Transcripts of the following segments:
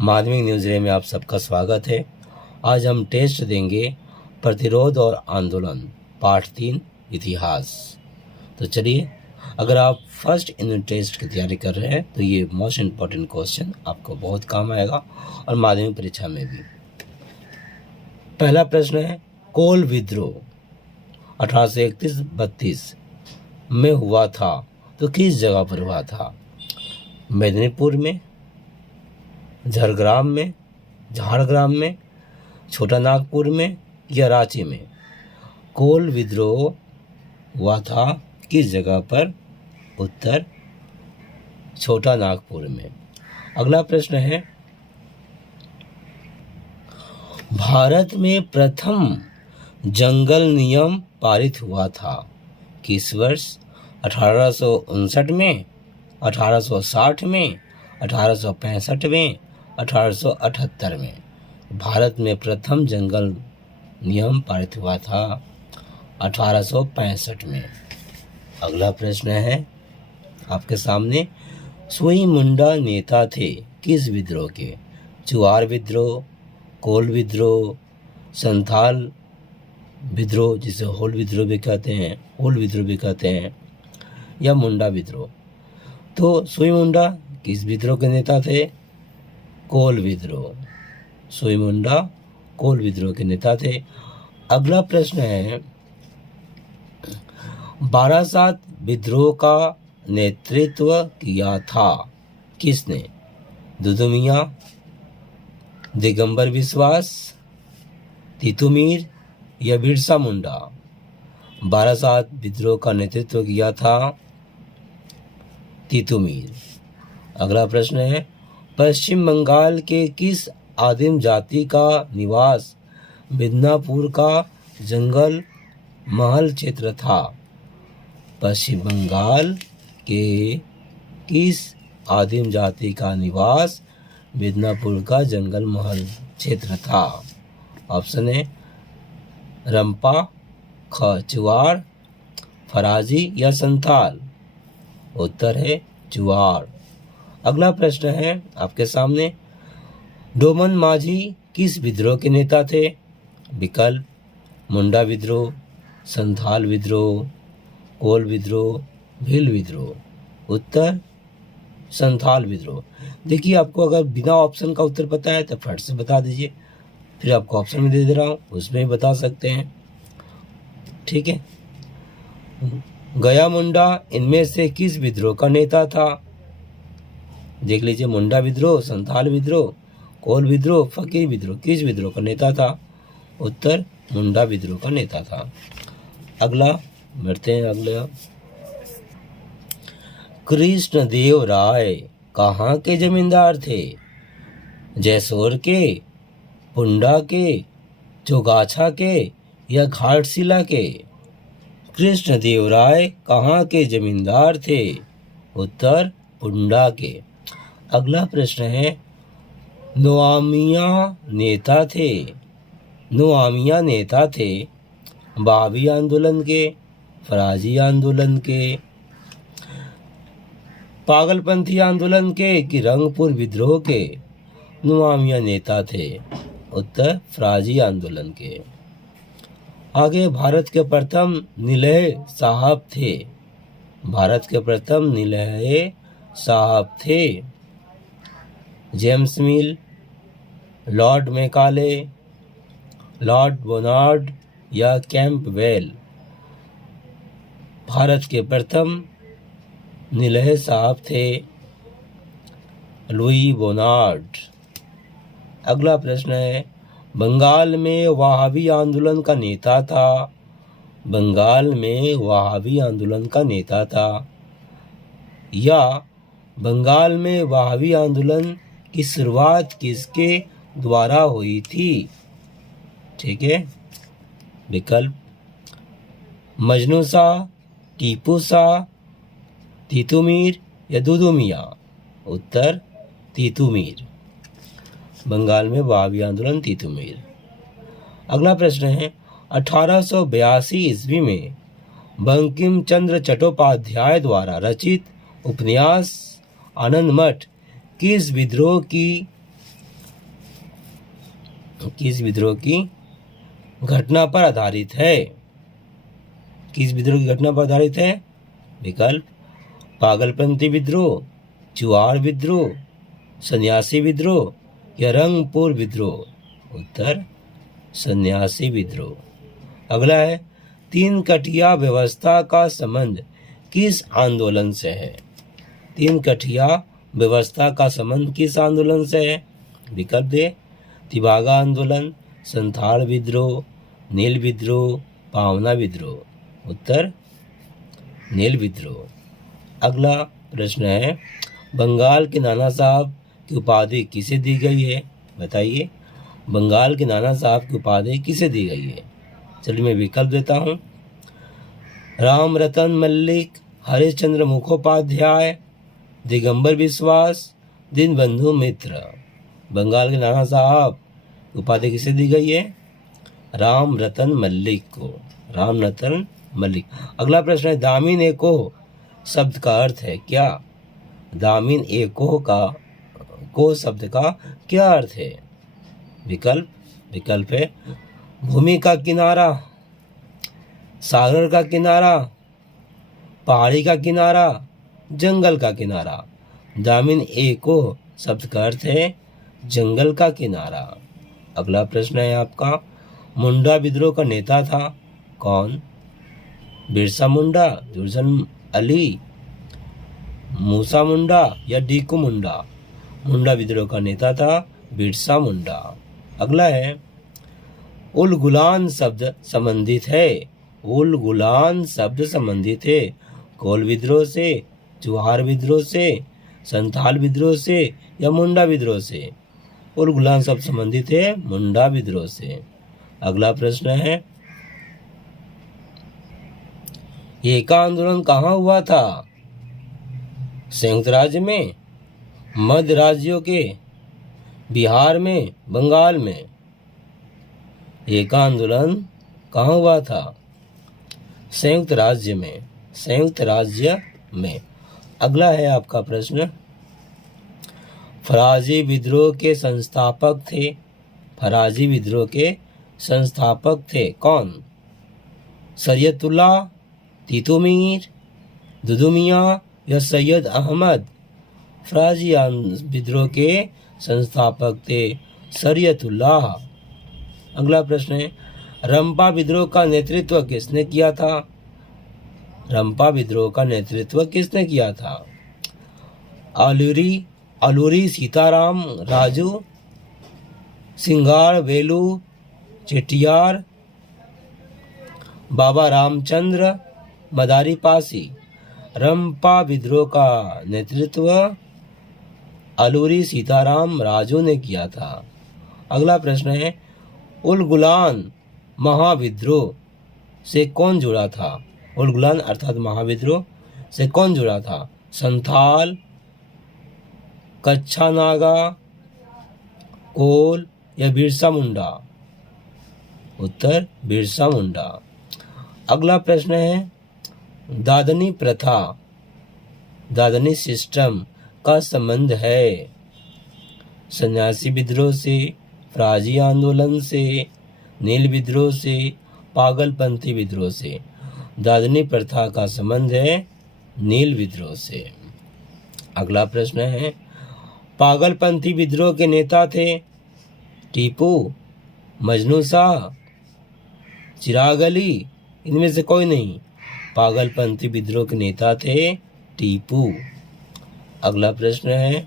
माध्यमिक न्यूज रे में आप सबका स्वागत है। आज हम टेस्ट देंगे प्रतिरोध और आंदोलन पार्ट 3 इतिहास। तो चलिए, अगर आप फर्स्ट यूनिट टेस्ट की तैयारी कर रहे हैं तो ये मोस्ट इम्पोर्टेंट क्वेश्चन आपको बहुत काम आएगा और माध्यमिक परीक्षा में भी। पहला प्रश्न है, कोल विद्रोह 1831-32 में हुआ था तो किस जगह पर हुआ था? मेदिनीपुर में, झारग्राम में, छोटा नागपुर में या रांची में? कोल विद्रोह हुआ था किस जगह पर? उत्तर छोटा नागपुर में। अगला प्रश्न है, भारत में प्रथम जंगल नियम पारित हुआ था किस वर्ष? 1859 में, 1860 में, 1865 में, 1878 में? भारत में प्रथम जंगल नियम पारित हुआ था 1865 में। अगला प्रश्न है आपके सामने, सुई मुंडा नेता थे किस विद्रोह के? चुआर विद्रोह, कोल विद्रोह, संथाल विद्रोह जिसे होल विद्रोह भी कहते हैं, या मुंडा विद्रोह? तो सुई मुंडा किस विद्रोह के नेता थे? कोल विद्रोह। सुई मुंडा कोल विद्रोह के नेता थे। अगला प्रश्न है, बारासात विद्रोह का नेतृत्व किया था किसने? दुदुमिया, दिगंबर विश्वास, तितुमीर या बिरसा मुंडा? बारासात विद्रोह का नेतृत्व किया था तितुमीर। अगला प्रश्न है, पश्चिम बंगाल के किस आदिम जाति का निवास मिदनापुर का जंगल महल क्षेत्र था? पश्चिम बंगाल के किस आदिम जाति का निवास मिदनापुर का जंगल महल क्षेत्र था? ऑप्शन है रंपा, ख चुआर, फराजी या संथाल? उत्तर है चुआर। अगला प्रश्न है आपके सामने, डोमन माझी किस विद्रोह के नेता थे? विकल्प मुंडा विद्रोह, संथाल विद्रोह, कोल विद्रोह, भील विद्रोह? उत्तर संथाल विद्रोह। देखिए, आपको अगर बिना ऑप्शन का उत्तर पता है तो फट से बता दीजिए, फिर आपको ऑप्शन में दे रहा हूँ उसमें भी बता सकते हैं। ठीक है, गया मुंडा इनमें से किस विद्रोह का नेता था? देख लीजिए, मुंडा विद्रोह, संथाल विद्रोह, कोल विद्रोह, फकीर विद्रोह, किस विद्रोह का नेता था? उत्तर मुंडा विद्रोह का नेता था। अगला बढ़ते हैं। अगला, कृष्णदेव राय कहाँ के जमींदार थे? जैसोर के, पुंडा के, चौगाछा के या घाटशिला के? कृष्णदेव राय कहाँ के जमींदार थे? उत्तर पुंडा के। अगला प्रश्न है, नोआमिया नेता थे बाबी आंदोलन के, फराजी आंदोलन के, पागलपंथी आंदोलन के कि रंगपुर विद्रोह के? नोआमिया नेता थे। उत्तर फराजी आंदोलन के। आगे, भारत के प्रथम निलय साहब थे James Mill, Lord Macaulay, Lord Bonard या कैंपबेल? भारत के प्रथम निलय साहब थे लुई बोनार्ड। अगला प्रश्न है, बंगाल में वहाबी आंदोलन का नेता था या बंगाल में वहाबी आंदोलन की शुरुआत किसके द्वारा हुई थी? ठीक है, विकल्प मजनू शाह, टीपू शाह, तितुमीर या दुदुमिया? उत्तर तितुमीर। बंगाल में वहाबी आंदोलन तितुमीर। अगला प्रश्न है, 1882 ईस्वी में बंकिम चंद्र चट्टोपाध्याय द्वारा रचित उपन्यास आनंद मठ किस विद्रोह की किस विद्रोह की घटना पर आधारित है? किस विद्रोह की घटना पर आधारित है? विकल्प पागलपंथी विद्रोह, चुआड़ विद्रोह, सन्यासी विद्रोह या रंगपुर विद्रोह। उत्तर सन्यासी विद्रोह। अगला है तीन कठिया व्यवस्था का संबंध किस आंदोलन से है? तीन कठिया व्यवस्था का संबंध किस आंदोलन से है? विकल्प दे तिबागा आंदोलन, संथाल विद्रोह, नील विद्रोह, पावना विद्रोह। उत्तर नील विद्रोह। अगला प्रश्न है बंगाल के नाना साहब की उपाधि किसे दी गई है? बताइए बंगाल के नाना साहब की उपाधि किसे दी गई है? चलिए मैं विकल्प देता हूँ। राम रतन मल्लिक, हरिश्चंद्र मुखोपाध्याय, दिगंबर विश्वास, दीनबंधु मित्र। बंगाल के नाना साहब उपाधि किसे दी गई है? राम रतन मल्लिक को। राम रतन मल्लिक। अगला प्रश्न है दामिन एकोह शब्द का अर्थ है क्या? दामिन एकोह का को शब्द का क्या अर्थ है? विकल्प है भूमि का किनारा, सागर का किनारा, पहाड़ी का किनारा, जंगल का किनारा। दामिन एकोह शब्द का अर्थ है जंगल का किनारा। अगला प्रश्न है आपका मुंडा विद्रोह का नेता था कौन? बिरसा मुंडा, दुर्जन अली, मूसा मुंडा या डीकू मुंडा। मुंडा विद्रोह का नेता था बिरसा मुंडा। अगला है उल गुलान शब्द संबंधित है। उल गुलान शब्द संबंधित है कोल विद्रोह से, चुहार विद्रोह से, संथाल विद्रोह से या मुंडा विद्रोह से। उल गुलान शब्द संबंधित है मुंडा विद्रोह से। अगला प्रश्न है एका आंदोलन कहाँ हुआ था? संयुक्त राज्य में, मध्य राज्यों के, बिहार में, बंगाल में। एका आंदोलन कहाँ हुआ था? संयुक्त राज्य में। संयुक्त राज्य में। अगला है आपका प्रश्न फराजी विद्रोह के संस्थापक थे। फराजी विद्रोह के संस्थापक थे कौन? सैयदुल्लाह, तीतू मीर, दुदू मियाँ या सैयद अहमद। फराजी विद्रोह के संस्थापक थे सैयदुल्लाह। अगला प्रश्न है रंपा विद्रोह का नेतृत्व किसने किया था? रंपा विद्रोह का नेतृत्व किसने किया था? अलूरी सीताराम राजू, सिंगार वेलू चेटियार, बाबा रामचंद्र, मदारी पासी। रंपा विद्रोह का नेतृत्व अलूरी सीताराम राजू ने किया था। अगला प्रश्न है उल गुलान महाविद्रोह से कौन जुड़ा था? उल गुलान अर्थात महाविद्रोह से कौन जुड़ा था? संथाल, कच्छा नागा, कोल या बिरसा मुंडा। उत्तर बिरसा मुंडा। अगला प्रश्न है दादनी प्रथा, दादनी सिस्टम का संबंध है सन्यासी विद्रोह से, फराजी आंदोलन से, नील विद्रोह से, पागलपंथी विद्रोह से। दादनी प्रथा का संबंध है नील विद्रोह से। अगला प्रश्न है पागलपंथी विद्रोह के नेता थे टीपू, मजनू शाह, चिराग अली, इनमें से कोई नहीं। पागलपंथी विद्रोह के नेता थे टीपू। अगला प्रश्न है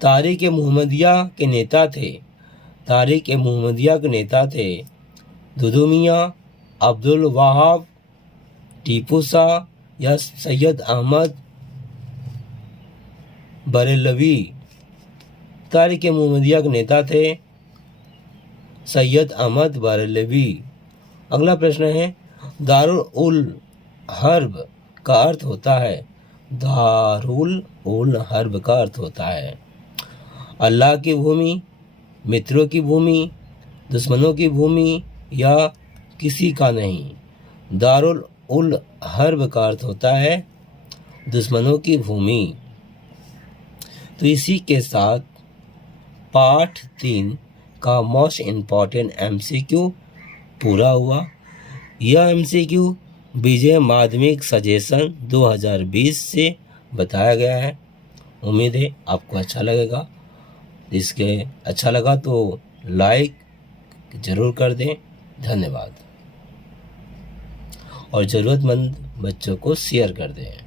तारिक ए मोहम्मदिया के नेता थे। तारिक ए मोहम्मदिया के नेता थे दुदू मियाँ, अब्दुल वहाब, टीपू शाह या सैयद अहमद बरेलवी। तारिक ए मोहम्मदिया के नेता थे सैयद अहमद बरेलवी। अगला प्रश्न है दारुल उल हर्ब का अर्थ होता है। दारुल उल हर्ब का अर्थ होता है अल्लाह की भूमि, मित्रों की भूमि, दुश्मनों की भूमि या किसी का नहीं। दारुल उल हर्ब का अर्थ होता है दुश्मनों की भूमि। तो इसी के साथ पाठ 3 का मोस्ट इम्पॉर्टेंट एमसीक्यू पूरा हुआ। यह एमसीक्यू विजय माध्यमिक सजेशन 2020 से बताया गया है। उम्मीद है आपको अच्छा लगेगा। इसके अच्छा लगा तो लाइक ज़रूर कर दें। धन्यवाद। और ज़रूरतमंद बच्चों को शेयर कर दें।